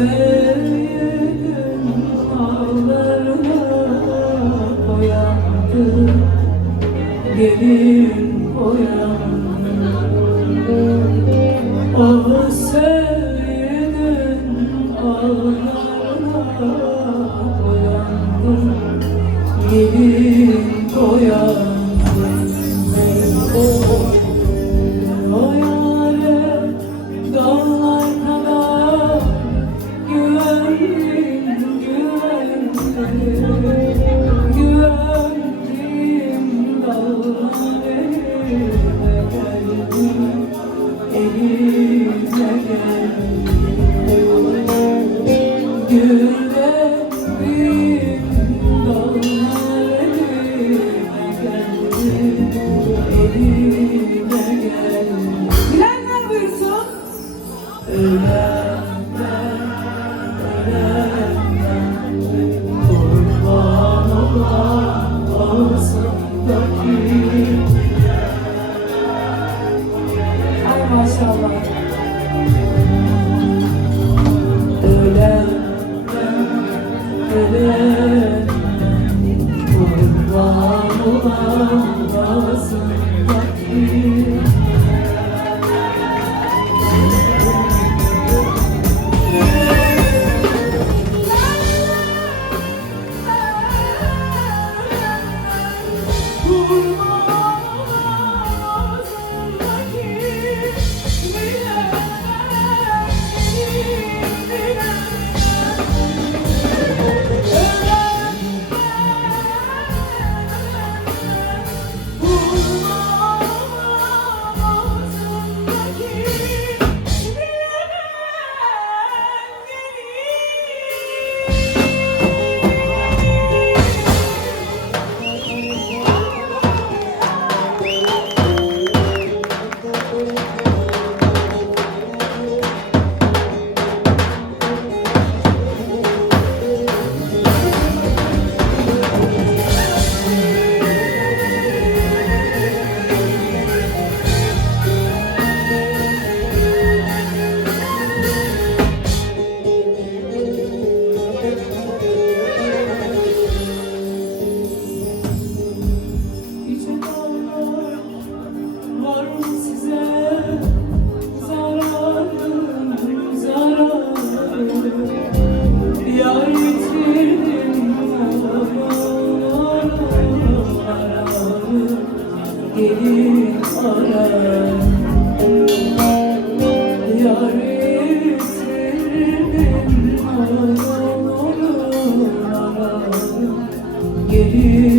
sevdim ağlarına boyandım, gelin boyandım. O sevdim ağlarına boyandım, gelin boyandım. O yâre dağlar kadar güvendim, güvendim dağlar elime geldi, elime geldi. Güvendim dağlar elime geldi, elime geldi. Bilenler buyursun. Ölenler, ölenler, kurban olan ağzımdaki. Ay maşallah. Ölenler, ölenler, kurban olan ağzımdaki. Gelin arar, yar yitirdim, arar, gelin